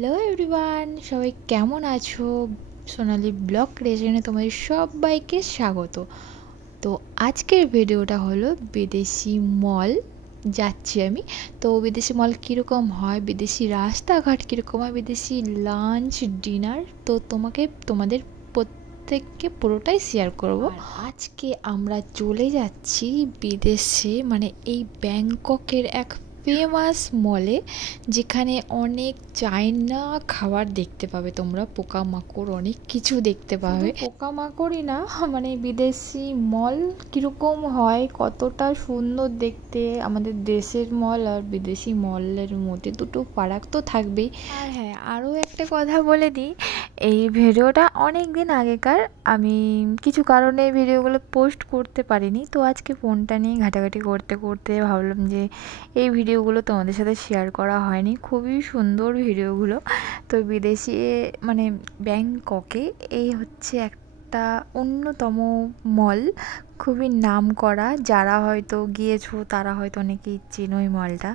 Hello everyone, সবাই কেমন আছো? সোনালি ব্লগ ক্রিয়েশনে তোমাদের সবাইকে স্বাগত। তো আজকের ভিডিওটা হলো বিদেশি মল যাচ্ছি আমি। তো বিদেশি মল কীরকম হয়, বিদেশি রাস্তাঘাট কীরকম হয়, বিদেশি লাঞ্চ ডিনার, তো তোমাদের প্রত্যেককে পুরোটাই শেয়ার করব। আজকে আমরা চলে যাচ্ছি বিদেশে, মানে এই ব্যাংককের এক ফেমাস মলে, যেখানে অনেক চাইনা খাবার দেখতে পাবে তোমরা, পোকামাকড় অনেক কিছু দেখতে পাবে। পোকামাকড়ই না, মানে বিদেশি মল কীরকম হয়, কতটা সুন্দর দেখতে। আমাদের দেশের মল আর বিদেশি মলের মধ্যে দুটো ফারাক তো থাকবেই। আর হ্যাঁ, আরও একটা কথা বলে দিই, এই ভিডিওটা অনেক দিন আগেকার, আমি কিছু কারণে এই ভিডিওগুলো পোস্ট করতে পারিনি। তো আজকে ফোনটা নিয়ে ঘাটাঘাটি করতে করতে ভাবলাম যে এই ভিডিওগুলো তোমাদের সাথে শেয়ার করা হয়নি। খুবই সুন্দর ভিডিওগুলো। তো বিদেশি মানে ব্যাংককে এই হচ্ছে একটা অন্যতম মল, খুবই নাম করা। যারা হয়তো গিয়েছো তারা হয়তো অনেকেই চেনোই মলটা।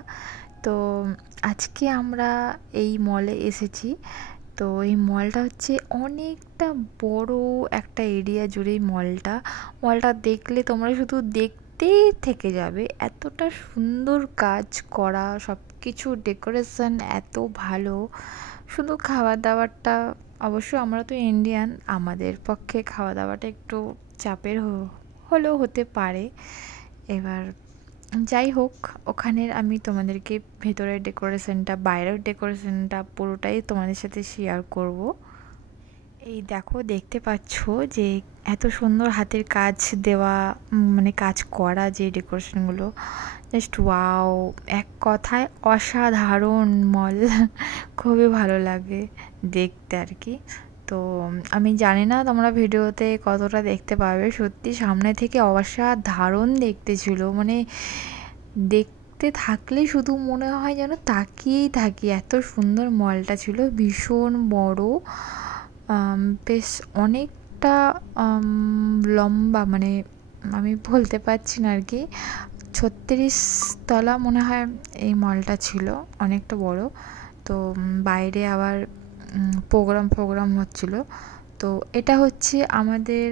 তো আজকে আমরা এই মলে এসেছি। তো এই মলটা হচ্ছে অনেকটা বড় একটা এরিয়া জুড়েই মলটা দেখলে তোমরা শুধু দেখতেই থেকে যাবে, এতটা সুন্দর কাজ করা, সব কিছু ডেকোরেশন এত ভালো। শুধু খাবার দাবারটা, অবশ্য আমরা তো ইন্ডিয়ান, আমাদের পক্ষে খাওয়া দাওয়াটা একটু চাপের হলেও হতে পারে। এবার যাই হোক, ওখানের আমি তোমাদেরকে ভেতরের ডেকোরেশনটা, বাইরের ডেকোরেশনটা পুরোটাই তোমাদের সাথে শেয়ার করব। এই দেখো, দেখতে পাচ্ছ যে এত সুন্দর হাতের কাজ দেওয়া, মানে কাজ করা যে ডেকোরেশনগুলো, জাস্ট ওয়াও, এক কথায় অসাধারণ মল। খুবই ভালো লাগে দেখতে আর কি। তো আমি জানি না তোমরা ভিডিওতে কতটা দেখতে পাবে, সত্যি সামনে থেকে অসাধারণ দেখতে ছিল। মানে দেখতে থাকলে শুধু মনে হয় যেন তাকিয়েই থাকি, এত সুন্দর মলটা ছিল, ভীষণ বড়, বেশ অনেকটা লম্বা, মানে আমি বলতে পারছি না আর কি, 36 তলা মনে হয় এই মলটা ছিল, অনেকটা বড়। তো বাইরে আবার প্রোগ্রাম হচ্ছিল। তো এটা হচ্ছে আমাদের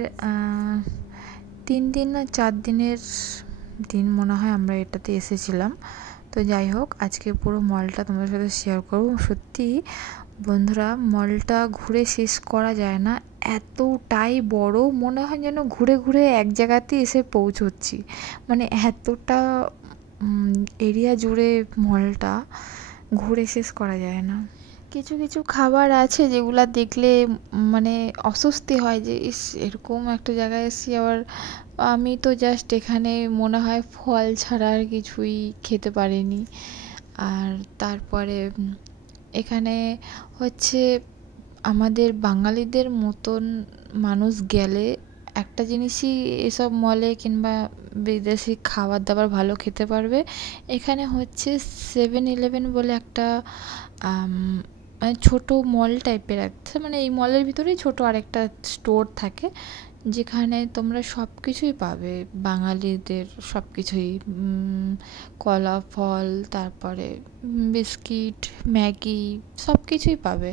3 দিন না 4 দিনের দিন মনে হয় আমরা এটাতে এসেছিলাম। তো যাই হোক, আজকে পুরো মলটা তোমাদের সাথে শেয়ার করব। সত্যি বন্ধুরা, মলটা ঘুরে শেষ করা যায় না, এতটাই বড়, মনে হয় যেন ঘুরে ঘুরে এক জায়গাতে এসে পৌঁছচ্ছি। মানে এতটা এরিয়া জুড়ে মলটা, ঘুরে শেষ করা যায় না। কিছু কিছু খাবার আছে যেগুলা দেখলে মানে অস্বস্তি হয়, যে ইস, এরকম একটা জায়গায় এসেছি। আবার আমি তো জাস্ট এখানে মনে হয় ফল ছাড়া আর কিছুই খেতে পারিনি। আর তারপরে এখানে হচ্ছে আমাদের বাঙালিদের মতন মানুষ গেলে একটা জিনিসই এসব মলে কিংবা বিদেশি খাবার দাবার ভালো খেতে পারবে। এখানে হচ্ছে 7-11 বলে একটা মানে ছোটো মল টাইপের একটা, মানে এই মলের ভিতরেই ছোটো আরেকটা স্টোর থাকে, যেখানে তোমরা সব কিছুই পাবে, বাঙালিদের সব কিছুই, কলা, ফল, তারপরে বিস্কিট, ম্যাগি, সব কিছুই পাবে।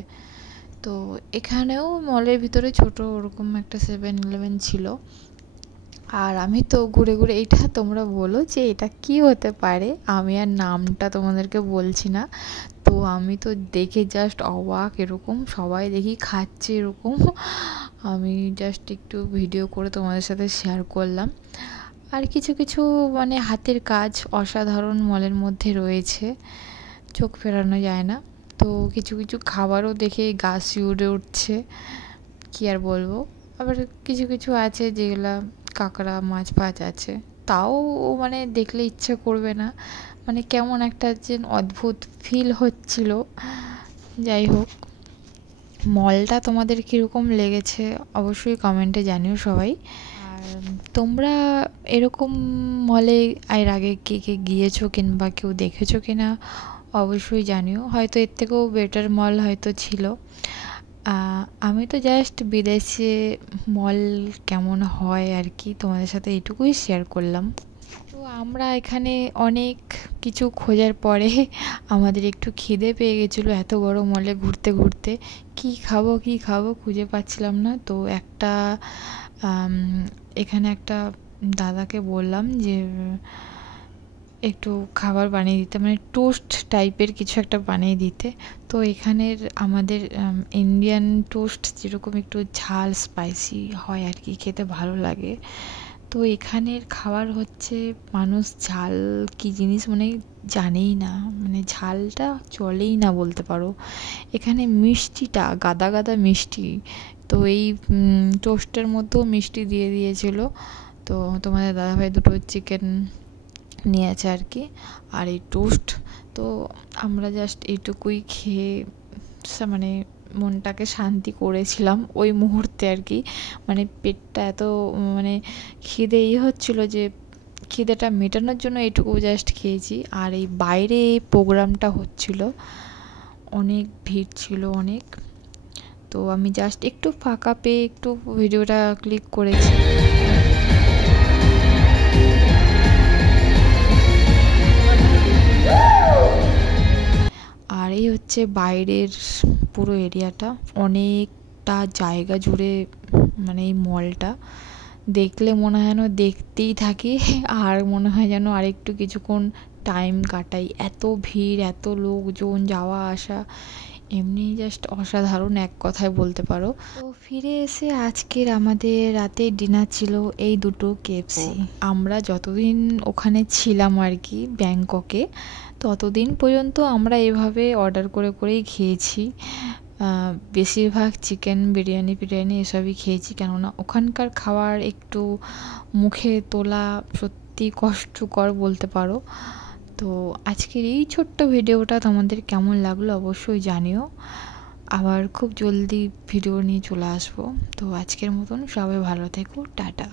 তো এখানেও মলের ভিতরে ছোটো ওরকম একটা 7-11 ছিল। আর আমি তো ঘুরে ঘুরে, এইটা তোমরা বলো যে এটা কি হতে পারে, আমি আর নামটা তোমাদেরকে বলছি না। তো আমি তো দেখে জাস্ট অবাক, এরকম সবাই দেখি খাচ্ছে এরকম, আমি জাস্ট একটু ভিডিও করে তোমাদের সাথে শেয়ার করলাম। আর কিছু কিছু মানে হাতের কাজ অসাধারণ মলের মধ্যে রয়েছে, চোখ ফেরানো যায় না। তো কিছু কিছু খাবারও দেখে গা শিউরে উঠছে, কি আর বলবো। আবার কিছু কিছু আছে যেগুলা কাঁকড়া মাছ ফাছ আছে, তাও মানে দেখলে ইচ্ছা করবে না, মানে কেমন একটা যে অদ্ভুত ফিল হচ্ছিল। যাই হোক, মলটা তোমাদের কীরকম লেগেছে অবশ্যই কমেন্টে জানিও সবাই। আর তোমরা এরকম মলে এর আগে কে কে গিয়েছো কিংবা কেউ দেখেছো কিনা অবশ্যই জানিও, হয়তো এর থেকেও বেটার মল হয়তো ছিল। আমি তো জাস্ট বিদেশে মল কেমন হয় আর কি তোমাদের সাথে এইটুকুই শেয়ার করলাম। তো আমরা এখানে অনেক কিছু খোঁজার পরে আমাদের একটু খিদে পেয়ে গেছিলো, এত বড় মলে ঘুরতে ঘুরতে কি খাবো খুঁজে পাচ্ছিলাম না। তো একটা এখানে একটা দাদাকে বললাম যে একটু খাবার বানিয়ে দিতে, মানে টোস্ট টাইপের কিছু একটা বানিয়ে দিতে। তো এখানের আমাদের ইন্ডিয়ান টোস্ট যেরকম একটু ঝাল স্পাইসি হয় আর কি, খেতে ভালো লাগে। তো এখানের খাবার হচ্ছে মানুষ ঝাল কী জিনিস মানে জানেই না, মানে ঝালটা চলেই না বলতে পারো। এখানে মিষ্টিটা গাদা গাদা মিষ্টি, তো এই টোস্টের মধ্যেও মিষ্টি দিয়ে দিয়েছিল। তো তোমাদের দাদাভাই দুটো চিকেন নিয়েছে আর কি, আর এই টোস্ট। তো আমরা জাস্ট এইটুকুই খেয়ে মানে মনটাকে শান্তি করেছিলাম ওই মুহূর্তে আর কি। মানে পেটটা এত মানে খিদে হচ্ছিলো যে খিদেটা মেটানোর জন্য এইটুকু জাস্ট খেয়েছি। আর এই বাইরে প্রোগ্রামটা হচ্ছিল, অনেক ভিড় ছিল অনেক। তো আমি জাস্ট একটু ফাঁকা পেয়ে একটু ভিডিওটা ক্লিক করেছি। আর এই হচ্ছে বাইরের পুরো এরিয়াটা, অনেকটা জায়গা জুড়ে মানে এই মলটা। দেখলে মনে হয় যেন দেখতেই থাকি, আর মনে হয় যেন আরেকটু কিছুক্ষণ টাইম কাটাই। এত ভিড়, এত লোকজন যাওয়া আসা, এমনি জাস্ট অসাধারণ এক কথায় বলতে পারো। তো ফিরে এসে আজকের আমাদের রাতে ডিনার ছিল এই দুটো কেএফসি। আমরা যতদিন ওখানে ছিলাম আর কি ব্যাংককে, ততদিন পর্যন্ত আমরা এভাবে অর্ডার করে করেই খেয়েছি। বেশিরভাগ চিকেন বিরিয়ানি ফিরিয়ানি এসবই খেয়েছি, কেননা ওখানকার খাবার একটু মুখে তোলা সত্যি কষ্টকর বলতে পারো। তো আজকের এই ছোট্ট ভিডিওটা তোমাদের কেমন লাগলো অবশ্যই জানিও। আবার খুব জলদি ভিডিও নিয়ে চলে আসবো। তো আজকের মতন সবাই ভালো থেকো, টাটা।